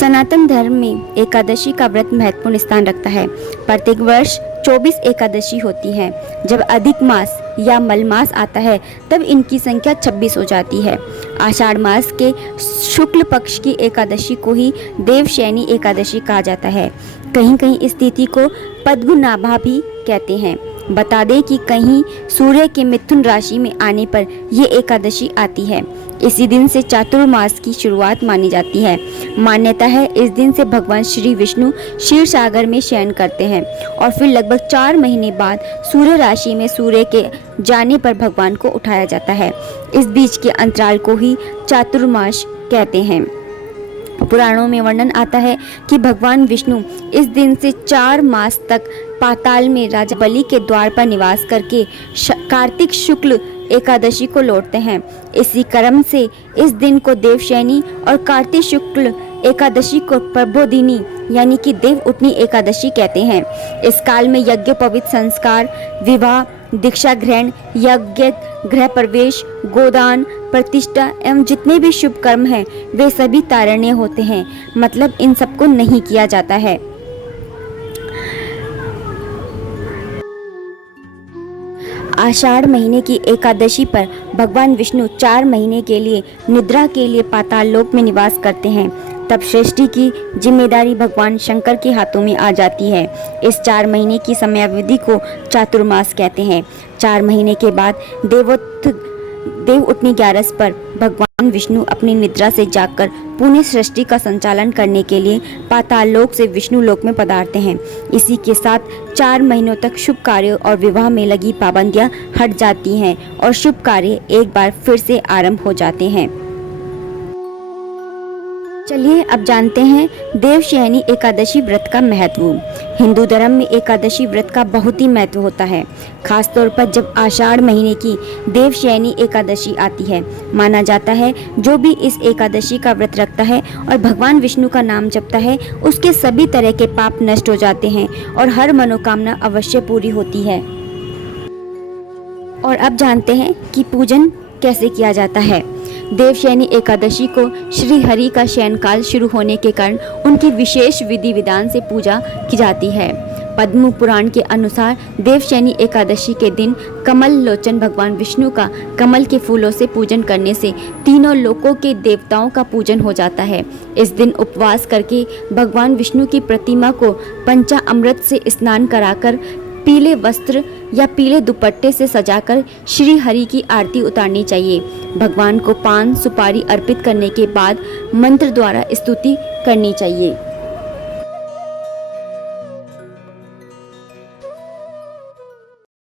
सनातन धर्म में एकादशी का व्रत महत्वपूर्ण स्थान रखता है। प्रत्येक वर्ष 24 एकादशी होती हैं। जब अधिक मास या मलमास आता है तब इनकी संख्या 26 हो जाती है। आषाढ़ मास के शुक्ल पक्ष की एकादशी को ही देवशयनी एकादशी कहा जाता है। कहीं कहीं इस तिथि को पद्मनाभा भी कहते हैं। बता दें कि कहीं सूर्य के मिथुन राशि में आने पर ये एकादशी आती है। इसी दिन से चातुर्मास की शुरुआत मानी जाती है। मान्यता है इस दिन से भगवान श्री विष्णु क्षीर सागर में शयन करते हैं और फिर लगभग 4 महीने बाद सूर्य राशि में सूर्य के जाने पर भगवान को उठाया जाता है। इस बीच के अंतराल को ही चातुर्मास कहते हैं। पुराणों में वर्णन आता है कि भगवान विष्णु इस दिन से 4 मास तक पाताल में राजा बलि के द्वार पर निवास करके कार्तिक शुक्ल एकादशी को लौटते हैं। इसी क्रम से इस दिन को देवशयनी और कार्तिक शुक्ल एकादशी को प्रबोधिनी यानी कि देव उठनी एकादशी कहते हैं। इस काल में यज्ञ पवित्र संस्कार, विवाह, दीक्षा ग्रहण, यज्ञ, गृह प्रवेश, गोदान, प्रतिष्ठा एवं जितने भी शुभ कर्म हैं वे सभी तारणीय होते हैं। मतलब इन सबको नहीं किया जाता है। आषाढ़ महीने की एकादशी पर भगवान विष्णु 4 महीने के लिए निद्रा के लिए पाताल लोक में निवास करते हैं। तब सृष्टि की जिम्मेदारी भगवान शंकर के हाथों में आ जाती है। इस 4 महीने की समयावधि को चातुर्मास कहते हैं। 4 महीने के बाद देव उठनी 11 पर भगवान विष्णु अपनी निद्रा से जागकर पुनः सृष्टि का संचालन करने के लिए पाताल लोक से विष्णु लोक में पधारते हैं। इसी के साथ 4 महीनों तक शुभ कार्यों और विवाह में लगी पाबंदियां हट जाती हैं और शुभ कार्य एक बार फिर से आरंभ हो जाते हैं। चलिए अब जानते हैं देवशयनी एकादशी व्रत का महत्व। हिंदू धर्म में एकादशी व्रत का बहुत ही महत्व होता है, खासतौर पर जब आषाढ़ महीने की देवशयनी एकादशी आती है। माना जाता है जो भी इस एकादशी का व्रत रखता है और भगवान विष्णु का नाम जपता है उसके सभी तरह के पाप नष्ट हो जाते हैं और हर मनोकामना अवश्य पूरी होती है। और अब जानते हैं कि पूजन कैसे किया जाता है। देवशयनी एकादशी को श्री हरि का शयनकाल शुरू होने के कारण उनकी विशेष विधि विधान से पूजा की जाती है। पद्म पुराण के अनुसार देवशयनी एकादशी के दिन कमल लोचन भगवान विष्णु का कमल के फूलों से पूजन करने से तीनों लोकों के देवताओं का पूजन हो जाता है। इस दिन उपवास करके भगवान विष्णु की प्रतिमा को पंचामृत से स्नान कराकर पीले वस्त्र या पीले दुपट्टे से सजाकर श्री हरि की आरती उतारनी चाहिए। भगवान को पान सुपारी अर्पित करने के बाद मंत्र द्वारा स्तुति करनी चाहिए।